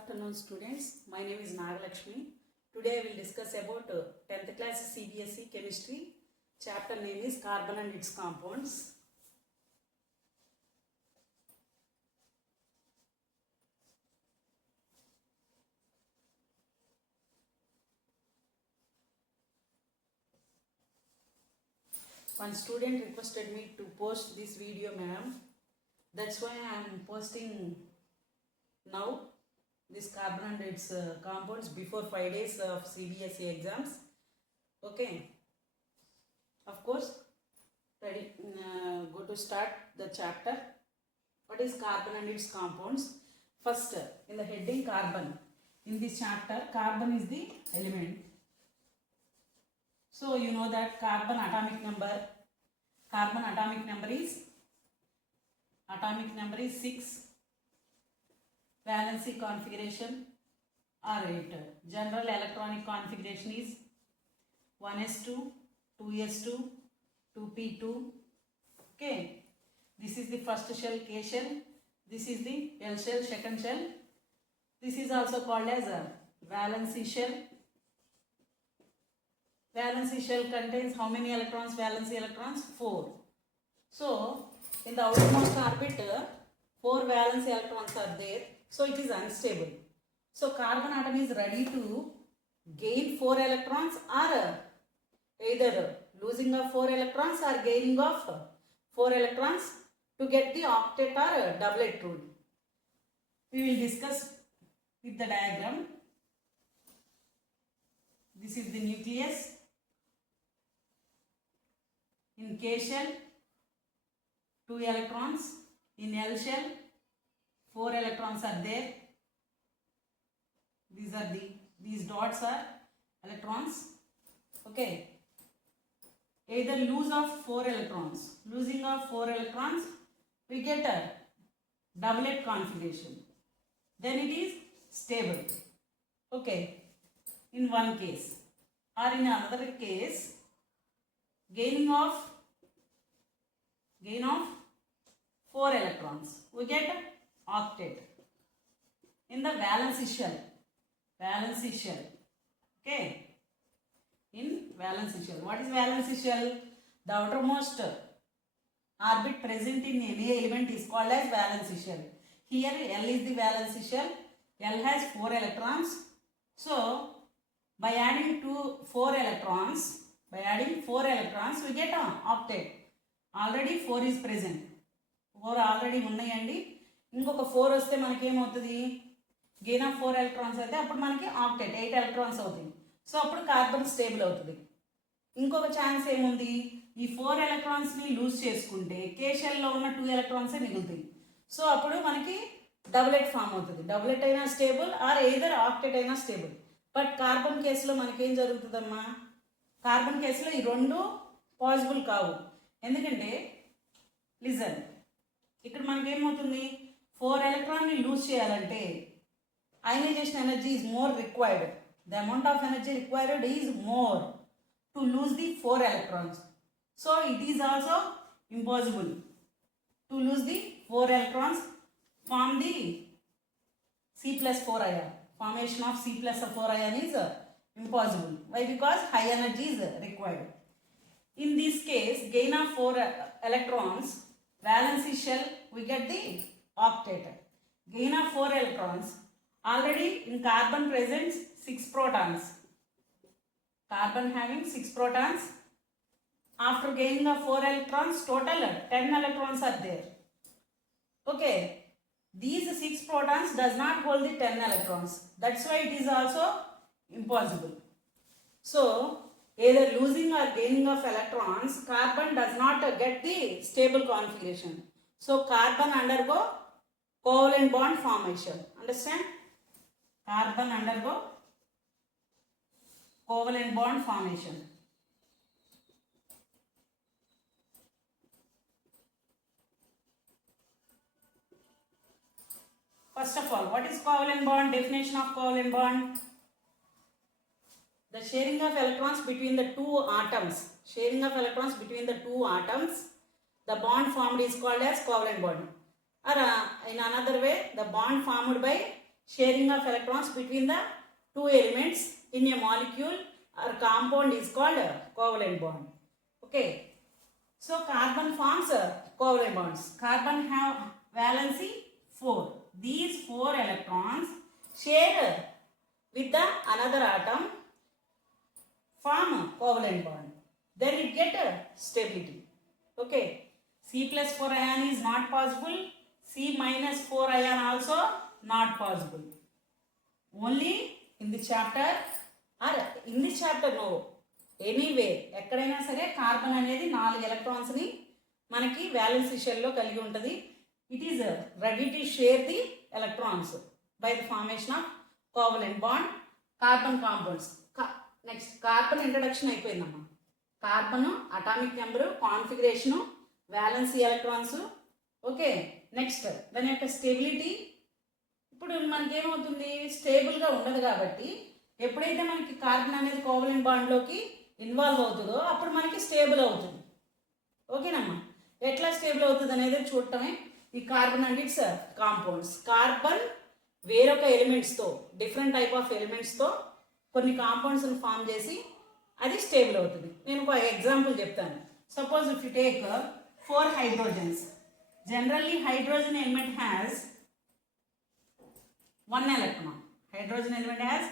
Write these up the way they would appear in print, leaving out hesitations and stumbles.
afternoon students. My name is Nagalakshmi. Today I will discuss about 10th class CBSE chemistry. Chapter name is carbon and its compounds. One student requested me to post this video, ma'am. That's why I am posting now this carbon and its compounds before 5 days of CBSE exams. Okay. Of course, ready. Go to start the chapter. What is carbon and its compounds? First, in the heading carbon. In this chapter, carbon is the element. So you know that carbon atomic number is 6. Valency configuration are 8. General electronic configuration is 1s2, 2s2, 2p2. Okay. This is the first shell, K shell. This is the L shell, second shell. This is also called as a valency shell. Valency shell contains how many electrons? Valency electrons? 4. So, in the outermost orbit, 4 valence electrons are there. So, it is unstable. So, carbon atom is ready to gain 4 electrons or either losing of 4 electrons or gaining of 4 electrons to get the octet or doublet rule. We will discuss with the diagram. This is the nucleus. In K shell, 2 electrons. In L shell, 4 electrons are there. These dots are electrons. Okay. Either lose of 4 electrons. Losing of 4 electrons, we get a doublet configuration. Then it is stable. Okay. In one case. Or in another case, gain of 4 electrons. We get octet. In the valency shell. Okay. In valency shell. What is valency shell? The outermost orbit present in any element is called as valency shell. Here L is the valency shell. L has 4 electrons. So, by adding 4 electrons, we get an octet. Already 4 is present. 4 already ఉన్నాయండి. ఇంకొక 4 వస్తే మనకి ఏమవుతుంది? Gain of 4 ఎలక్ట్రాన్స్ అయితే అప్పుడు మనకి ఆక్టెట్ 8 ఎలక్ట్రాన్స్ అవుతుంది. సో అప్పుడు కార్బన్ స్టేబుల్ అవుతుంది. ఇంకొక ఛాన్స్ ఏముంది? ఈ 4 ఎలక్ట్రాన్స్ని లూజ్ చేసుకుంటే కే షెల్లో ఉన్న 2 ఎలక్ట్రాన్సే మిగులుతాయి. సో అప్పుడు మనకి డబులెట్ ఫామ్ అవుతుంది. డబులెట్ అయినా స్టేబుల్ ఆర్ ఎయిదర్ ఆక్టెట్ అయినా స్టేబుల్. బట్ కార్బన్ కేసులో మనకేం జరుగుతుందమ్మా? కార్బన్ కేసులో ఈ రెండు పాసిబుల్ కావు. ఎందుకంటే లిజన్ ఇక్కడ మనకేమవుతుంది? 4 ఎలక్ట్రాన్ని లూజ్ చేయాలంటే ionisation energy is more required. The amount of energy required is more to lose the 4 electrons. So it is also impossible to lose the 4 electrons, form the C+4 ion. Formation of C+4 ion is impossible. Why? Because high energy is required. In this case, gain of 4 electrons, valency shell, we get the octet. Gain of 4 electrons, already in carbon presents 6 protons. Carbon having 6 protons. After gaining of 4 electrons, total 10 electrons are there. Okay. These 6 protons does not hold the 10 electrons. That's why it is also impossible. So, either losing or gaining of electrons, carbon does not get the stable configuration. So, carbon undergo covalent bond formation. Understand? Carbon undergo covalent bond formation. First of all, what is covalent bond? Definition of covalent bond. The sharing of electrons between the two atoms. The bond formed is called as covalent bond. Or in another way, the bond formed by sharing of electrons between the two elements in a molecule or compound is called covalent bond. Okay. So carbon forms covalent bonds. Carbon have valency 4. These 4 electrons share with the another atom, form covalent bond. Then it get stability. Okay. C plus 4 ion is not possible. C minus 4 ion also not possible. Only in the chapter or in this chapter no. Anyway ఎక్కడైనా సరే కార్బన్ అనేది 4 ఎలక్ట్రాన్స్ని మనకి వ్యాలెన్సీ షెల్లో కలిగి ఉంటుంది. It is ready to share the electrons by the formation of covalent bond carbon compounds. Next carbon introduction అయిపోయిందమ్మా. Carbon atomic number, configuration, valency electrons. Okay. Next దాని యొక్క స్టెబిలిటీ. ఇప్పుడు మనకేమవుతుంది, స్టేబుల్గా ఉండదు కాబట్టి ఎప్పుడైతే మనకి కార్బన్ అనేది కోవలెంట్ బాండ్లోకి ఇన్వాల్వ్ అవుతుందో అప్పుడు మనకి స్టేబుల్ అవుతుంది. ఓకేనమ్మా. ఎట్లా స్టేబుల్ అవుతుంది అనేది చూడటమే ఈ carbon and its compounds. Carbon వేరొక ఎలిమెంట్స్తో, డిఫరెంట్ టైప్ ఆఫ్ ఎలిమెంట్స్తో కొన్ని కాంపౌండ్స్ని ఫామ్ చేసి అది స్టేబుల్ అవుతుంది. నేను ఒక ఎగ్జాంపుల్ చెప్తాను. Suppose if you take 4 hydrogens. Generally hydrogen element has 1 electron. Hydrogen element has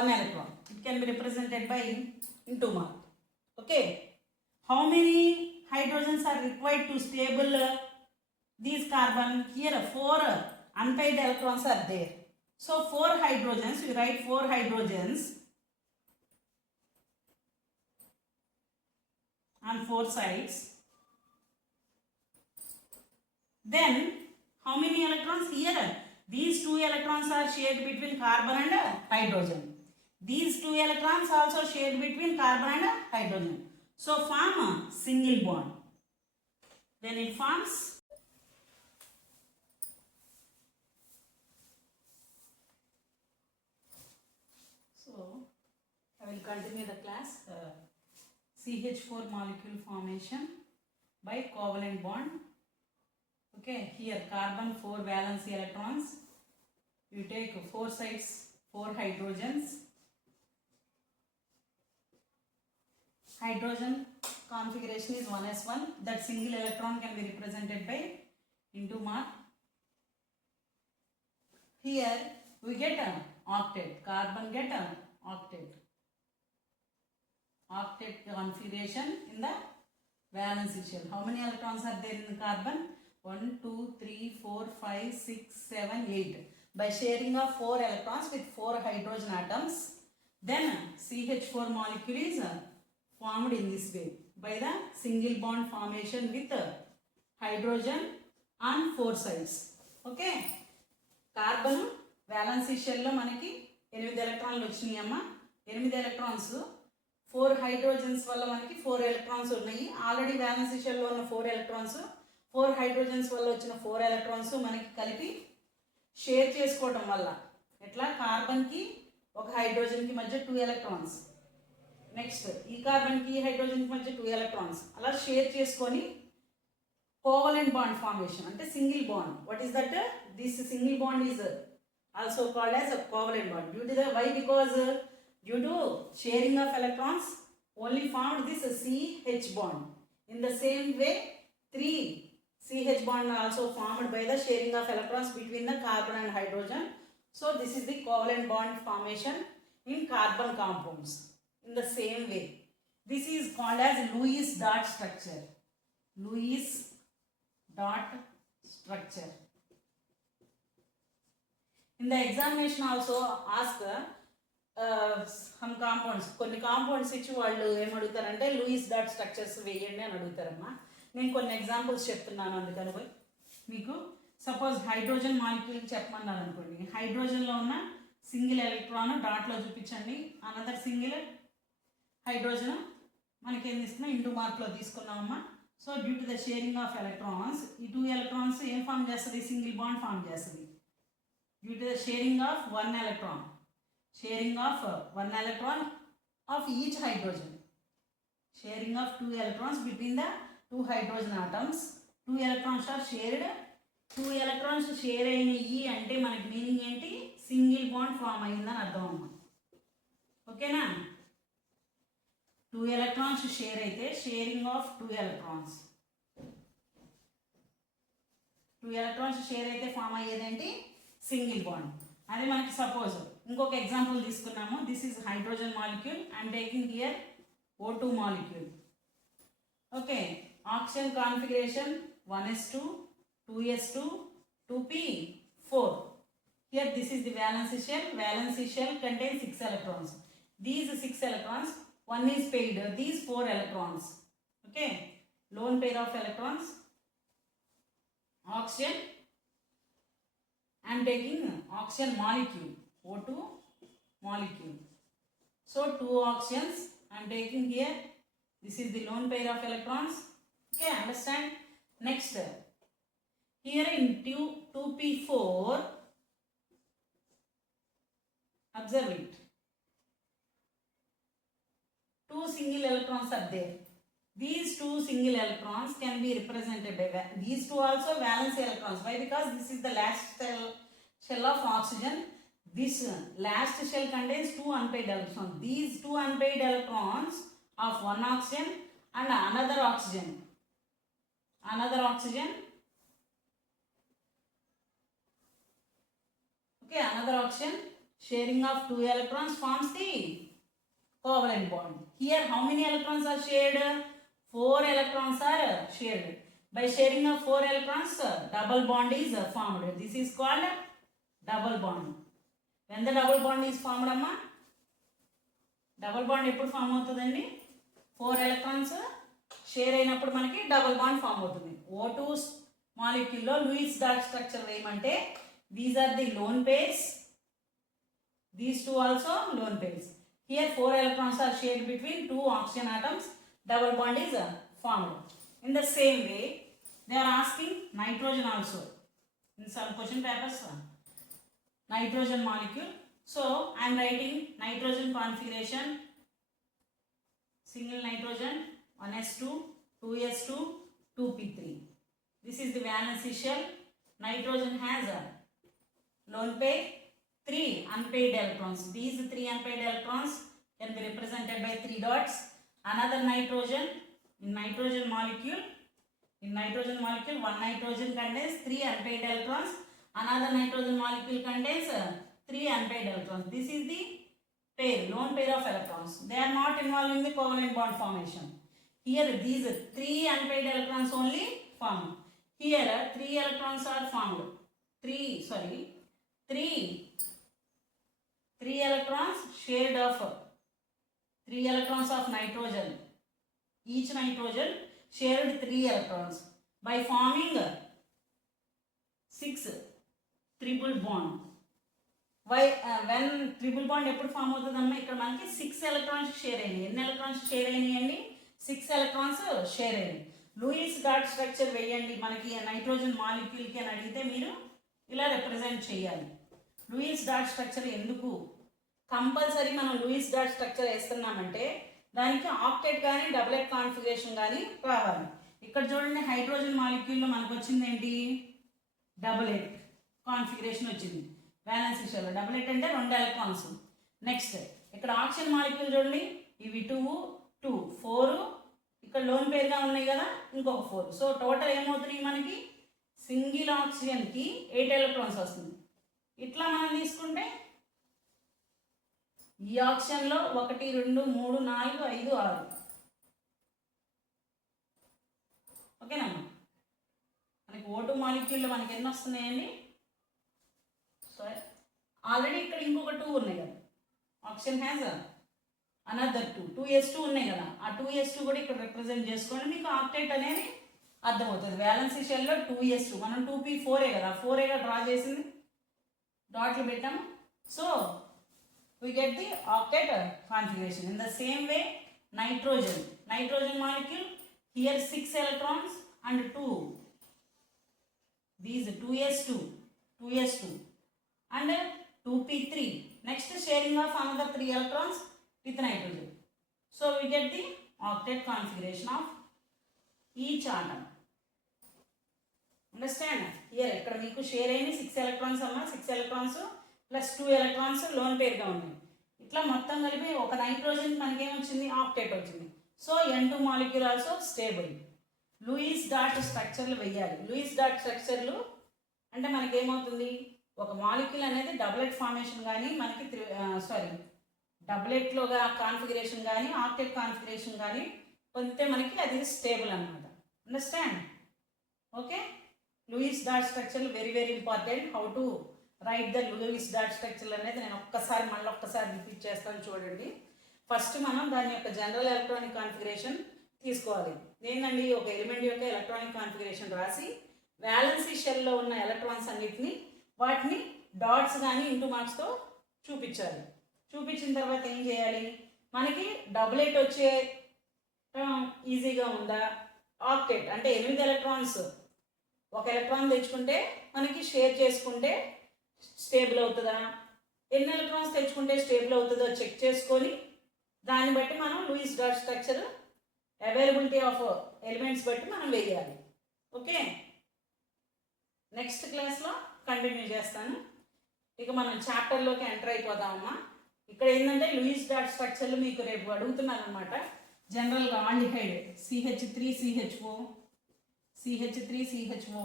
1 electron. It can be represented by in 2 mark. Okay. How many hydrogens are required to stable these carbon? Here 4 untied electrons are there. So 4 hydrogens, we write 4 hydrogens on 4 sides. Then how many electrons here? These 2 electrons are shared between carbon and hydrogen. These 2 electrons also shared between carbon and hydrogen. So form a single bond. Then it forms I will continue the class. CH4 molecule formation by covalent bond. Okay, here carbon 4 valence electrons. You take 4 sides, 4 hydrogens. Hydrogen configuration is 1s1. That single electron can be represented by into mark. Here we get an octet. Carbon get an octet. Octet configuration in the valence shell. How many electrons are there in the carbon? 1, 2, 3, 4, 5, 6, 7, 8. By sharing of 4 electrons with 4 hydrogen atoms, then CH4 molecule is formed in this way by the single bond formation with hydrogen on 4 sides. Okay. Carbon valence shell lo manaki 8 electrons vachinayamma. 8 electrons 4 hydrogens valla manaki 4 electrons unnayi. Already valence shell lo unna 4 electrons 4 hydrogens వల్ల వచ్చిన 4 ఎలక్ట్రాన్స్ మనకి కలిపి షేర్ చేసుకోవడం వల్ల ఎట్లా కార్బన్కి ఒక హైడ్రోజన్కి మధ్య 2 ఎలక్ట్రాన్స్, నెక్స్ట్ ఈ కార్బన్కి ఈ హైడ్రోజన్కి మధ్య 2 ఎలక్ట్రాన్స్ అలా షేర్ చేసుకొని కోవలెంట్ బాండ్ ఫార్మేషన్ అంటే single bond. What is that? This single bond is also called as a covalent bond. Due to the why? Because due to sharing of electrons only found this CH bond. In the same way 3 CH bond also formed by the sharing of electrons between the carbon and hydrogen. So this is the covalent bond formation in carbon compounds. In the same way, this is called as Lewis dot structure. Lewis dot structure. In the examination also ask some compounds. కొన్ని కాంపౌండ్స్ ఇచ్చి వాళ్ళు ఏమడుగుతారంటే Louis dot structures వేయండి అని అడుగుతారమ్మా. నేను కొన్ని ఎగ్జాంపుల్స్ చెప్తున్నాను అందుకని పోయి మీకు. సపోజ్ హైడ్రోజన్ మాలిక్యూల్ చెప్పమన్నారు అనుకోండి. హైడ్రోజన్లో ఉన్న సింగిల్ ఎలక్ట్రాన్ డాట్లో చూపించండి. అనదర్ సింగిల్ హైడ్రోజన్ మనకి ఏం తీసుకున్నా ఇంటూ మార్క్లో తీసుకున్నామమ్మా. So due to the sharing of electrons ఈ 2 ఎలక్ట్రాన్స్ ఏం ఫామ్ చేస్తుంది? సింగిల్ బాండ్ ఫామ్ చేస్తుంది. Due to the sharing of 1 electron, sharing of 1 electron of each hydrogen, sharing of 2 electrons between the 2 hydrogen atoms. 2 electrons are shared. 2 electrons share అయినాయి అంటే మనకి మీనింగ్ ఏంటి? Single bond form అయిందని అర్థం అమ్మా. ఓకేనా? 2 ఎలక్ట్రాన్స్ షేర్ అయితే sharing of 2 electrons, 2 electrons share అయితే ఫామ్ అయ్యేదేంటి? Single bond. అదే మనకి సపోజ్ ఇంకొక ఎగ్జాంపుల్ తీసుకున్నాము. This is hydrogen molecule, I'm taking here O2 molecule. Okay, oxygen configuration 1s2, 2s2, 2p4. Here this is the valency shell. Valency shell contains 6 electrons. These 6 electrons, one is paired, these 4 electrons. Okay, lone pair of electrons, oxygen. I am taking oxygen molecule, O2 molecule. So 2 oxygens I am taking here. This is the lone pair of electrons. Okay, understand? Next, here in 2p4, observe it. 2 single electrons are there. These 2 single electrons can be represented by these 2 also valence electrons. Why? Because this is the last shell of oxygen. This last shell contains 2 unpaired electrons. These 2 unpaired electrons of one oxygen and another oxygen. Okay, another oxygen sharing of 2 electrons forms the covalent bond. Here how many electrons are shared? 4 electrons are shared. By sharing of 4 electrons, double bond is formed. This is called double bond. When the double bond is formed, amma, double bond eppudu form avutundandi? 4 electrons share అయినప్పుడు మనకి double bond form అవుతుంది. O2 molecule లో Lewis dot structure వేయమంటే these are the lone pairs, these 2 also lone pairs. Here 4 electrons are shared between 2 oxygen atoms, double bond is formed. In the same way, they are asking nitrogen also. In some question papers, nitrogen molecule. So, I am writing nitrogen configuration, single nitrogen, 1s2, 2s2, 2p3. This is the valency shell. Nitrogen has a lone pair, 3 unpaired electrons. These 3 unpaired electrons can be represented by 3 dots. Another nitrogen, in nitrogen molecule, one nitrogen contains 3 unpaired electrons. Another nitrogen molecule contains 3 unpaired electrons. This is the pair, lone pair of electrons. They are not involved in the covalent bond formation. Here these 3 unpaired electrons only form. Here 3 electrons are formed. 3 electrons shared of 3 electrons of nitrogen. Each nitrogen shared 3 electrons by forming 6 triple bond. Why? When triple bond ఎప్పుడు ఫామ్ అవుతుందమ్మా? ఇక్కడ మనకి 6 electrons share అయినాయి. ఎన్ని electrons share అయినాయండి? 6 electrons share అయినాయి. Louis dot structure వేయండి మనకి నైట్రోజన్ మాలిక్యూల్కి అని అడిగితే మీరు ఇలా రిప్రజెంట్ చేయాలి. లూయిస్ డాట్ స్ట్రక్చర్ ఎందుకు కంపల్సరీ మనం లూయిస్ డాట్ స్ట్రక్చర్ వేస్తున్నామంటే దానికి ఆక్టెట్ కానీ డబులెట్ కాన్ఫిగరేషన్ కానీ రావాలి. ఇక్కడ చూడండి హైడ్రోజన్ మాలిక్యూల్లో మనకు వచ్చింది ఏంటి? డబులెట్ కాన్ఫిగరేషన్ వచ్చింది. వ్యాలెన్సీ షెల్ డబులెట్ అంటే 2 ఎలక్ట్రాన్స్. నెక్స్ట్ ఇక్కడ ఆక్సిజన్ మాలిక్యూల్ చూడండి, ఇవి 2, 2, 4, ఇక్కడ లోన్ పేరుగా ఉన్నాయి కదా, ఇంకొక 4. సో టోటల్ ఏమవుతున్నాయి మనకి? సింగిల్ ఆక్సిజన్కి 8 ఎలక్ట్రాన్స్ వస్తుంది. ఇట్లా మనం తీసుకుంటే ఈ ఆక్సిజన్లో 1, 2, 3, 4, 5, 6. ఓకేనమ్మా? మనకి O2 మాలిక్యూల్లో మనకి ఎన్ని వస్తున్నాయండి? సో ఆల్రెడీ ఇక్కడ ఇంకొక 2 ఉన్నాయి కదా, ఆక్సిజన్ హ్యాజ్ అనదర్ 2, 2s2 ఉన్నాయి కదా, ఆ 2s2 కూడా ఇక్కడ రిప్రజెంట్ చేసుకోండి, మీకు ఆక్టేట్ అనేది అర్థమవుతుంది. వ్యాలెన్సీ షెల్లో 2s2, మనం 2p4 కదా, 4గా డ్రా చేసింది, డాట్లు పెట్టాము. So we get the octet configuration. In the same way, nitrogen molecule, here 6 electrons and 2, these 2s2 and 2p3. Next sharing of another 3 electrons with nitrogen. So we get the octet configuration of each atom. Understand? Here ikkada meeku share ayini 6 electrons amma, 6 electrons plus 2 electrons lone పేర్గా ఉన్నాయి. ఇట్లా మొత్తం కలిపి ఒక nitrogen మనకేమొచ్చింది, octet వచ్చింది. So N2 molecule also stable. Lewis dot స్ట్రక్చర్లు వెయ్యాలి. లూయిస్ డాట్ స్ట్రక్చర్లు అంటే మనకి ఏమవుతుంది, ఒక మాలిక్యూల్ అనేది డబులెట్ ఫార్మేషన్ కానీ మనకి డబులెట్లోగా కాన్ఫిగరేషన్ కానీ ఆక్టేట్ కాన్ఫిగరేషన్ కానీ పొందితే మనకి అది స్టేబుల్ అనమాట. అండర్స్టాండ్? ఓకే. లూయిస్ డాట్ స్ట్రక్చర్లు very very important. How to write the Lewis dot structure అనేది నేను మళ్ళీ ఒక్కసారి రిపీట్ చేస్తాను చూడండి. ఫస్ట్ మనం దాని యొక్క జనరల్ ఎలక్ట్రానిక్ కాన్ఫిగరేషన్ తీసుకోవాలి. ఏంటండి, ఒక ఎలిమెంట్ యొక్క ఎలక్ట్రానిక్ కాన్ఫిగరేషన్ రాసి వ్యాలెన్సీ షెల్లో ఉన్న ఎలక్ట్రాన్స్ అన్నిటిని వాటిని డాట్స్ కానీ ఇంటూ మార్క్స్తో చూపించాలి. చూపించిన తర్వాత ఏం చేయాలి, మనకి డబులెట్ వచ్చే ఈజీగా ఉందా, ఆక్టేట్ అంటే 8 ఎలక్ట్రాన్స్ ఒక ఎలక్ట్రాన్ తెచ్చుకుంటే మనకి షేర్ చేసుకుంటే స్టేబుల్ అవుతుందా, ఎన్ని ఎలక్ట్రాన్స్ తెచ్చుకుంటే స్టేబుల్ అవుతుందో చెక్ చేసుకొని దాన్ని బట్టి మనం Lewis dot structure availability of elements బట్టి మనం వేయాలి. ఓకే, నెక్స్ట్ క్లాస్లో కంటిన్యూ చేస్తాను. ఇక మనం చాప్టర్లోకి ఎంటర్ అయిపోదామమ్మా. ఇక్కడ ఏంటంటే లూయిస్ డాట్ స్ట్రక్చర్లు మీకు రేపు అడుగుతున్నారు అనమాట. జనరల్గా ఆల్డిహైడ్ CH3CHO CH3CHO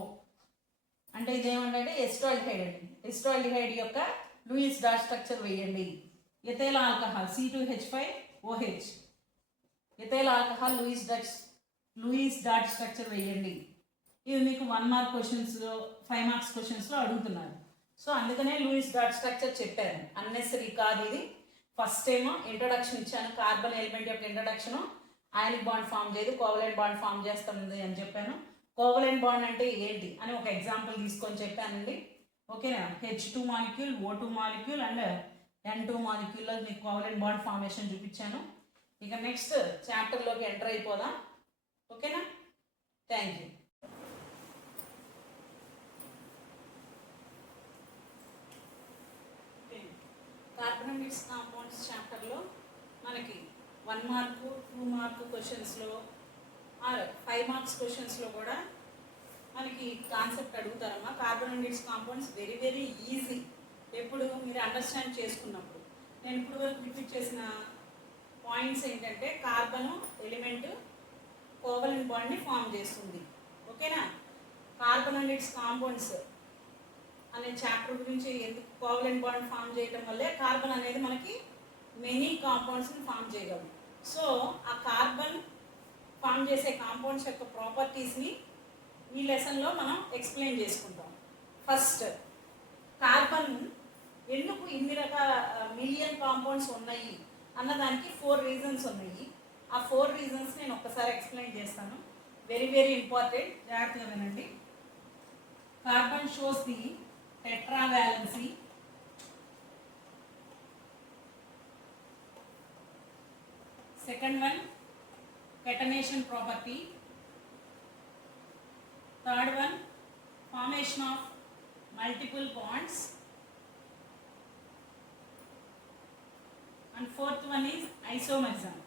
అంటే ఇదేమంటే ఎస్టాల్డిహైడ్ అండి. ఎస్టాల్డిహైడ్ యొక్క లూయిస్ డాట్ స్ట్రక్చర్ వేయండి. Ethyl alcohol C2H5OH ethyl alcohol Lewis dot structure వేయండి. ఇది మీకు 1 మార్క్ క్వశ్చన్స్లో 5 మార్క్స్ క్వశ్చన్స్లో అడుగుతున్నారు. సో అందుకనే లూయిస్ డాట్ స్ట్రక్చర్ చెప్పాను, అన్నెసరీ కాదు ఇది. ఫస్ట్ ఏమో ఇంట్రొడక్షన్ ఇచ్చాను, కార్బన్ ఎలిమెంట్ యొక్క ఇంట్రొడక్షను. ఆయిలిక్ బాండ్ ఫామ్ చేయదు, కోవలెంట్ బాండ్ ఫామ్ చేస్తుంది అని చెప్పాను. కోవలెంట్ బాండ్ అంటే ఏంటి అని ఒక ఎగ్జాంపుల్ తీసుకొని చెప్పానండి. ఓకేనా, H2 molecule O2 molecule and N2 మాలిక్యూల్లో మీకు కోవలెంట్ బాండ్ ఫార్మేషన్ చూపించాను. ఇక నెక్స్ట్ చాప్టర్లోకి ఎంటర్ అయిపోదాం. ఓకేనా, థ్యాంక్ యూ. కార్బోనేట్స్ కాంపౌండ్స్ చాప్టర్లో మనకి 1 మార్కు 2 మార్కు క్వశ్చన్స్లో ఆర్ 5 మార్క్స్ క్వశ్చన్స్లో కూడా మనకి కాన్సెప్ట్ అడుగుతారమ్మా. Carbonates compounds very very easy ఎప్పుడు మీరు అండర్స్టాండ్ చేసుకున్నప్పుడు. నేను ఇప్పుడు వరకు రిపీట్ చేసిన పాయింట్స్ ఏంటంటే, కార్బన్ ఎలిమెంట్ కోవలెంట్ బాండ్ని ఫామ్ చేస్తుంది. ఓకేనా, కార్బోనేట్స్ కాంపౌండ్స్ అనే చాప్టర్ గురించి ఎందుకు కోవలెంట్ బాండ్ ఫామ్ చేయడం వల్లే కార్బన్ అనేది మనకి మెనీ కాంపౌండ్స్ని ఫామ్ చేయగలదు. సో ఆ కార్బన్ ఫామ్ చేసే కాంపౌండ్స్ యొక్క ప్రాపర్టీస్ని ఈ లెసన్లో మనం ఎక్స్ప్లెయిన్ చేసుకుంటాం. ఫస్ట్, కార్బన్ ఎందుకు ఇన్ని రకాల మిలియన్ కాంపౌండ్స్ ఉన్నాయి అన్నదానికి 4 రీజన్స్ ఉన్నాయి. ఆ 4 రీజన్స్ నేను ఒక్కసారి ఎక్స్ప్లెయిన్ చేస్తాను. వెరీ వెరీ ఇంపార్టెంట్, జాగ్రత్తగా వినండి. Carbon shows the tetravalency, second one catenation property, third one formation of multiple bonds, and fourth one is isomerism.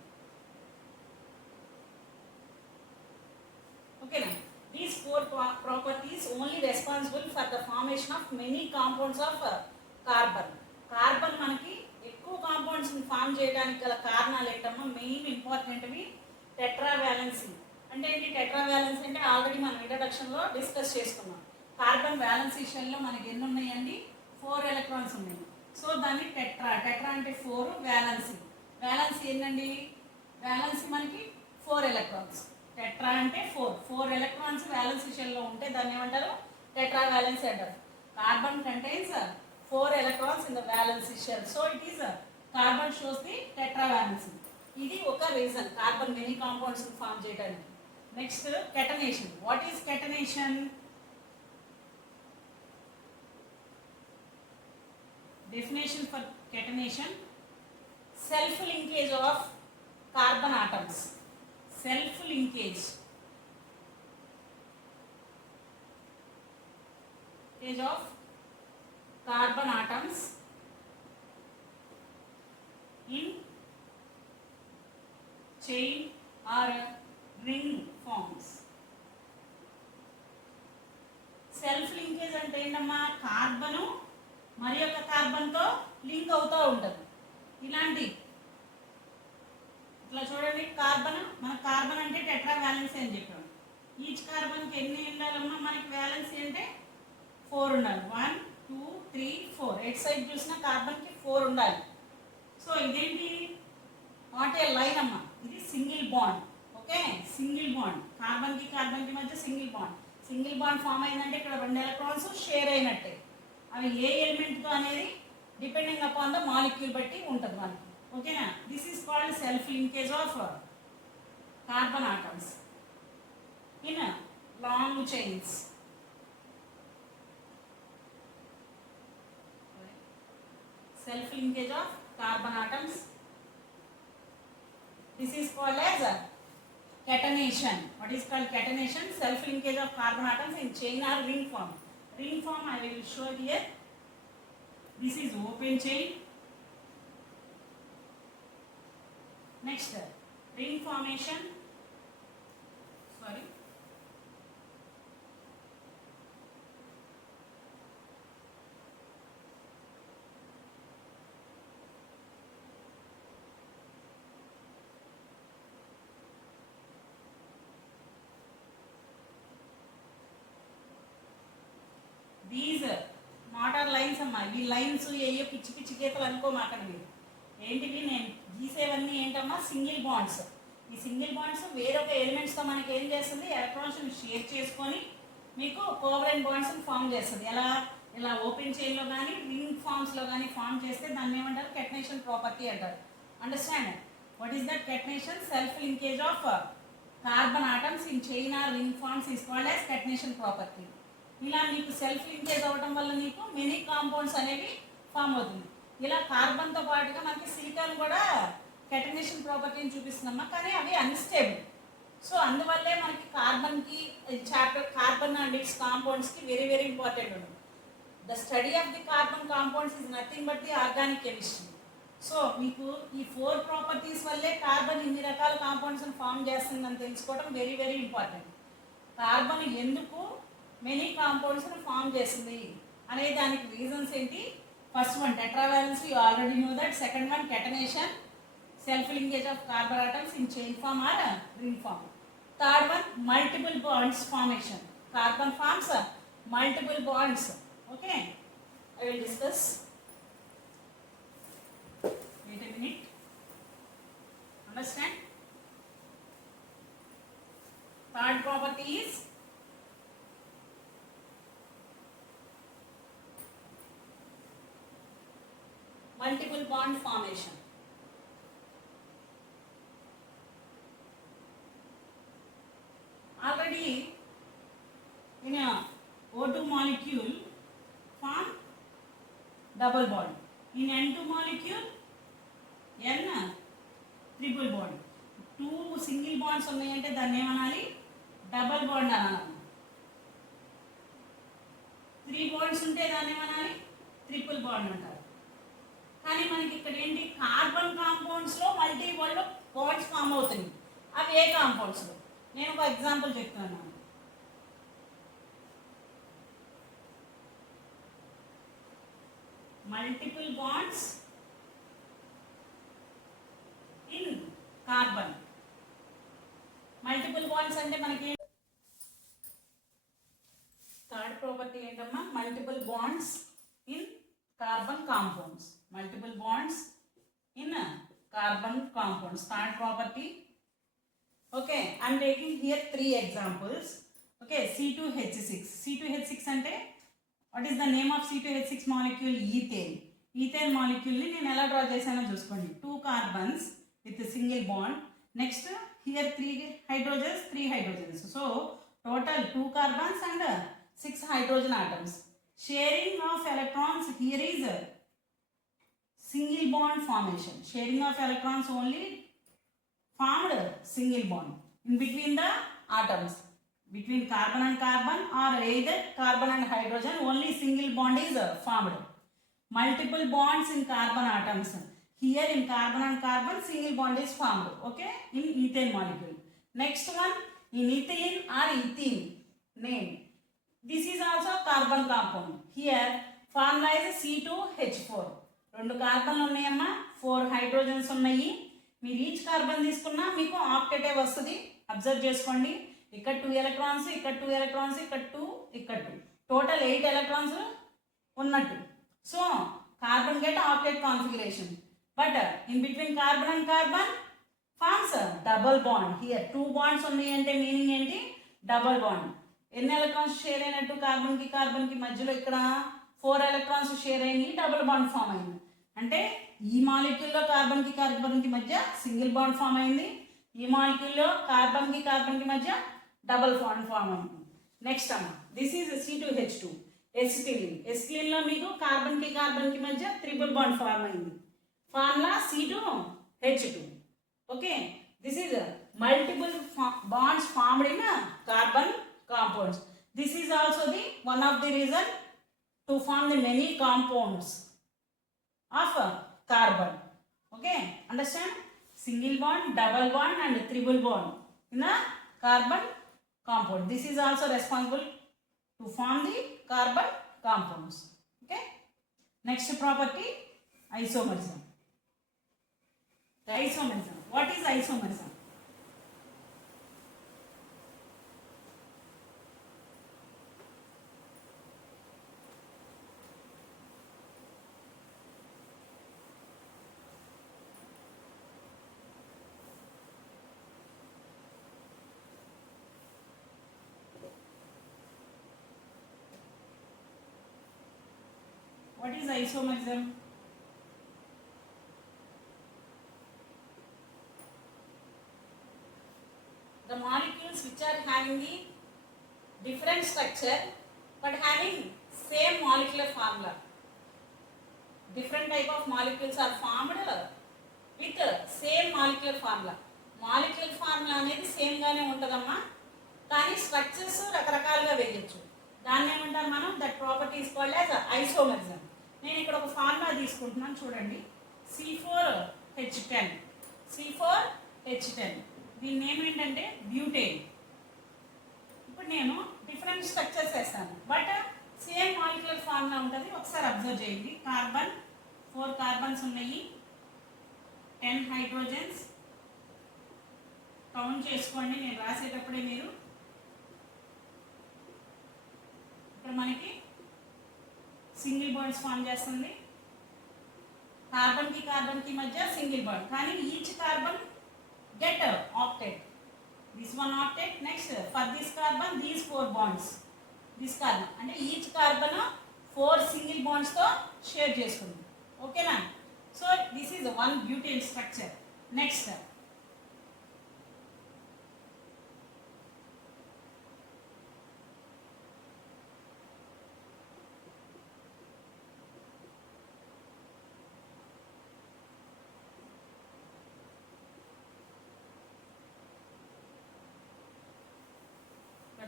Okay now, these 4 properties only responsible for the formation of many compounds of carbon. Carbon మనకి ఎక్కువ కాంపౌండ్స్ని ఫామ్ చేయడానికి గల కారణాలు ఏంటమ్మా, మెయిన్ ఇంపార్టెంట్వి టెట్రావాలెన్సీ. అంటే ఏంటి టెట్రావాలెన్సీ అంటే ఆల్రెడీ మనం ఇంట్రడక్షన్లో డిస్కస్ చేసుకున్నాం. కార్బన్ వ్యాలెన్సీ షెల్లో మనకి ఎన్ని ఉన్నాయండి, 4 ఎలక్ట్రాన్స్ ఉన్నాయి. సో దాన్ని టెట్రా అంటే 4, వ్యాలెన్సీ ఏంటండి, వ్యాలెన్సీ మనకి 4 ఎలక్ట్రాన్స్. టెట్రా అంటే 4 ఎలక్ట్రాన్స్ వ్యాలెన్సీ షెల్లో ఉంటే దాన్ని ఏమంటారు, టెట్రా వ్యాలెన్సీ అంటారు. Carbon contains 4 electrons in the valency shell. So it is carbon shows the tetra valency. ఇది ఒక reason carbon many compounds form చేయడానికి. Next catenation. What is catenation? Definition for catenation: self linkage of carbon atoms. Self linkage of carbon atoms in chain or ring forms. Self linkage అంటే ఏంటమ్మా, కార్బను మరి ఒక కార్బన్తో లింక్ అవుతూ ఉంటుంది. ఇలాంటి ఇట్లా చూడండి, మన కార్బన్ అంటే టెట్రా వ్యాలెన్సీ అని చెప్పాం. ఈచ్ కార్బన్కి ఎన్ని ఉండాలమ్మా? మనకి వ్యాలెన్సీ అంటే 4 ఉండాలి. 1 2 3 4. ఎట్ సైడ్ చూసిన కార్బన్కి 4 ఉండాలి. సో ఇదేంటి? నాట్ ఏ లైన్ అమ్మా, ఇది single bond. Okay, single bond. కార్బన్కి మధ్య single bond. Single bond form అయిందంటే ఇక్కడ 2 ఎలక్ట్రాన్స్ షేర్ అయినట్టే. అవి ఏ ఎలిమెంట్తో అనేది డిపెండింగ్ అపాన్ ద మాలిక్యూల్ బట్టి ఉంటుంది మనకి. ఓకేనా? This is called self linkage of carbon atoms in long chains. Self linkage of carbon atoms. This is called as catenation. What is called catenation? Self linkage of carbon atoms in chain or ring form. Ring form I will show here. This is open chain. Next, ring formation. Sorry. These motor lines అమ్మా. ఈ లైన్స్ ఏయో పిచ్చి పిచ్చి గీతలు అనుకోమాకండి మీరు. ఏంటివి నేను గీసేవన్నీ ఏంటమ్మా? Single bonds. ఈ సింగిల్ బాండ్స్ వేరొక ఎలిమెంట్స్తో మనకి ఏం చేస్తుంది? ఎలక్ట్రాన్స్ని షేర్ చేసుకొని మీకు కోవలెంట్ బాండ్స్ని ఫామ్ చేస్తుంది. ఎలా? ఇలా ఓపెన్ చైన్లో కానీ రింగ్ ఫామ్స్లో కానీ ఫామ్ చేస్తే దాన్ని ఏమంటారు? కెటనేషన్ ప్రాపర్టీ అంటారు. Understand? What is that catenation? Self linkage of carbon atoms in chain or ring forms is called as catenation property. ఇలా నీకు సెల్ఫ్ లింకేజ్ అవ్వడం వల్ల నీకు మెనీ కాంపౌండ్స్ అనేవి ఫామ్ అవుతుంది. ఇలా కార్బన్తో పాటుగా మనకి సిలికాన్ కూడా కెటనేషన్ ప్రాపర్టీని చూపిస్తుందమ్మా, కానీ అవి అన్స్టేబుల్. సో అందువల్లే మనకి కార్బన్కి చాప్టర్ కార్బన్ అండ్ ఇట్స్ కాంపౌండ్స్కి వెరీ వెరీ ఇంపార్టెంట్ ఉంటుంది. The study of the carbon compounds is nothing but the organic chemistry. So మీకు ఈ 4 ప్రాపర్టీస్ వల్లే కార్బన్ ఇన్ని రకాల కాంపౌండ్స్ని ఫామ్ చేస్తుందని తెలుసుకోవడం వెరీ వెరీ ఇంపార్టెంట్. కార్బన్ ఎందుకు మెనీ కాంపౌండ్స్ని ఫామ్ చేస్తుంది అనే దానికి రీజన్స్ ఏంటి? First one tetravalency, you already know that. Second one catenation, self linkage of carbon atoms in chain form or ring form. Third one multiple bonds formation. Carbon forms multiple bonds. Okay, I will discuss. Wait a minute. Understand? Third property is multiple bond formation. Already in a O2 molecule form double bond. In N2 molecule N triple bond. 2 single bonds ఉన్నాయంటే దాన్ని ఏమనాలి? Double bond అనాలి. 3 బాండ్స్ ఉంటే దాన్ని ఏమనాలి? Triple bond అంటారు. కానీ మనకి ఇక్కడ ఏంటి? కార్బన్ కాంపౌండ్స్లో మల్టిపుల్ బాండ్స్ ఫామ్ అవుతుంది. అవి ఏ కాంపౌండ్స్లో? నేను ఒక ఎగ్జాంపుల్ చెప్తున్నాను. Multiple bonds in carbon. Multiple bonds అంటే మనకి థర్డ్ ప్రాపర్టీ ఏంటమ్మా? Multiple bonds in carbon compounds. Multiple bonds in carbon compounds. Third property. Okay, I am taking here 3 examples. Okay, C2H6. C2H6 ante what is the name of C2H6 molecule? Ethane. Ethane molecule ni nenu ela draw chesano chuskondi. 2 carbons with a single bond. Next here 3 hydrogens. So total 2 carbons and 6 hydrogen atoms. Sharing of electrons here is single bond formation. Sharing of electrons only formed single bond in between the atoms. Between carbon and carbon or either carbon and hydrogen, only single bond is formed. Multiple bonds in carbon atoms. Here in carbon and carbon, single bond is formed. Okay, in ethane molecule. Next one, in ethylene or ethene name. This is also carbon compound. Here formula is C2H4. 2 కార్బన్లు ఉన్నాయమ్మా, 4 హైడ్రోజన్స్ ఉన్నాయి. మీరు each carbon తీసుకున్నా మీకు ఆక్టేటే వస్తుంది. అబ్జర్వ్ చేసుకోండి, ఇక్కడ 2 ఎలక్ట్రాన్స్, ఇక్కడ 2 ఎలక్ట్రాన్స్, ఇక్కడ 2, ఇక్కడ 2, టోటల్ 8 ఎలక్ట్రాన్స్ ఉన్నట్టు. So carbon get octet configuration, but in between carbon and carbon forms double bond. Here 2 bonds ఉన్నాయి అంటే మీనింగ్ ఏంటి? Double bond. ఎన్ని ఎలక్ట్రాన్స్ షేర్ అయినట్టు కార్బన్కి మధ్యలో? ఇక్కడ 4 ఎలక్ట్రాన్స్ షేర్ అయినాయి, డబుల్ బాండ్ ఫామ్ అయింది. అంటే ఈ మాలిక్యూల్లో కార్బన్కి మధ్య సింగిల్ బాండ్ ఫామ్ అయింది, ఈ మాలిక్యూల్లో కార్బన్కి మధ్య డబుల్ బాండ్ ఫామ్ అయింది. నెక్స్ట్ అమ్మ, దిస్ ఈజ్ C2H2. ఎస్టిలిన్లో మీకు కార్బన్కి మధ్య ట్రిపుల్ బాండ్ ఫామ్ అయింది. Formula C2H2. Okay, this is multiple bonds formed in carbon compounds. This is also the one of the reason to form the many compounds of carbon. Okay, understand? Single bond, double bond and triple bond in a carbon compound. This is also responsible to form the carbon compounds. Okay, next property, isomerism. The isomerism. What is isomerism? What is isomerism? The molecules which are having the different structure but having same molecular formula. Different type of molecules are formed with same molecular formula. Molecular formula అనేది సేమ్ గానే ఉంటదమ్మా, కానీ స్ట్రక్చర్స్ రకరకాలుగా వేయొచ్చు. దాన్ని ఏమంటారు మనం? That property is called as isomerism. నేను ఇక్కడ ఒక ఫార్ములా తీసుకుంటున్నాను, చూడండి. C4H10. C4H10 దీని నేమ్ ఏంటంటే బ్యూటేన్. ఇప్పుడు నేను డిఫరెంట్ స్ట్రక్చర్స్ వేస్తాను, బట్ సేమ్ మాలిక్యులర్ ఫార్ములా ఉంటుంది. ఒకసారి అబ్జర్వ్ చేయండి. 4 కార్బన్స్ ఉన్నాయి, 10 హైడ్రోజన్స్. కౌంట్ చేసుకోండి, నేను రాసేటప్పుడే మీరు. ఇక్కడ మనకి సింగిల్ బాండ్స్ ఫామ్ చేస్తుంది. కార్బన్కి మధ్య సింగిల్ బాండ్, కానీ each carbon get octet. This one octet. Next for this carbon these 4 bonds. This carbon అంటే ఈచ్ కార్బన్ 4 సింగిల్ బాండ్స్తో షేర్ చేసుకుంది. ఓకేనా? So this is 1 butane structure. Next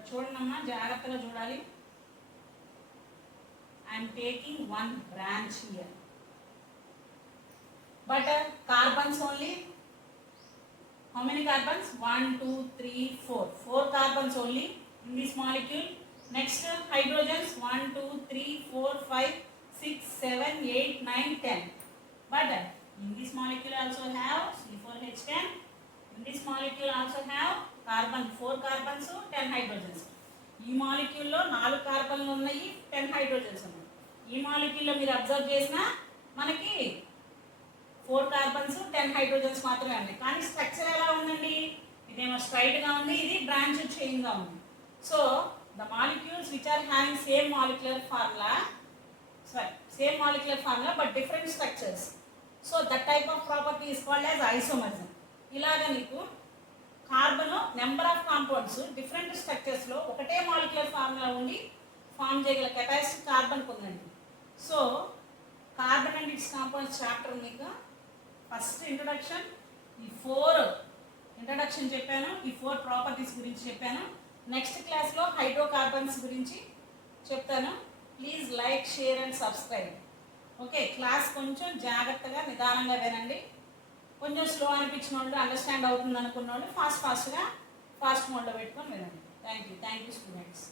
చూడమ్మా, జాగ్రత్తగా చూడాలి. I'm taking 1 branch here, but carbons only. How many carbons? 1 2 3 4. 4 carbons only in this molecule. Next hydrogens 1 2 3 4 5 6 7 8 9 10. But in this molecule also have C4H10. In this molecule also have carbon 4 కార్బన్స్ 10 హైడ్రోజన్స్. ఈ మాలిక్యూల్లో 4 కార్బన్లు ఉన్నాయి, 10 హైడ్రోజన్స్ ఉన్నాయి. ఈ మాలిక్యూల్లో మీరు అబ్జర్వ్ చేసినా మనకి 4 కార్బన్స్ 10 హైడ్రోజన్స్ మాత్రమే ఉన్నాయి, కానీ స్ట్రక్చర్ ఎలా ఉందండి? ఇదేమో స్ట్రైట్గా ఉంది, ఇది బ్రాంచ్ చైన్గా ఉంది. So the molecules which are having same molecular formula but different structures. So that type of property is called as isomerism. ఇలాగా నీకు carbon number of compounds different స్ట్రక్చర్స్లో ఒకటే మాలిక్యులర్ ఫార్ములా ఉండి ఫామ్ చేయగల కెపాసిటీ కార్బన్కి ఉందండి. So carbon and its compounds chapter మీకు first introduction, ఈ 4 ఇంట్రొడక్షన్ చెప్పాను, ఈ 4 ప్రాపర్టీస్ గురించి చెప్పాను. నెక్స్ట్ క్లాస్లో హైడ్రోకార్బన్స్ గురించి చెప్తాను. Please like, share and subscribe. Okay, class కొంచెం జాగ్రత్తగా నిదానంగా వినండి. కొంచెం స్లో అనిపించిన వాళ్ళు, అండర్స్టాండ్ అవుతుంది అనుకున్న వాళ్ళు ఫాస్ట్ మోడ్లో పెట్టుకొని వినండి. Thank you students.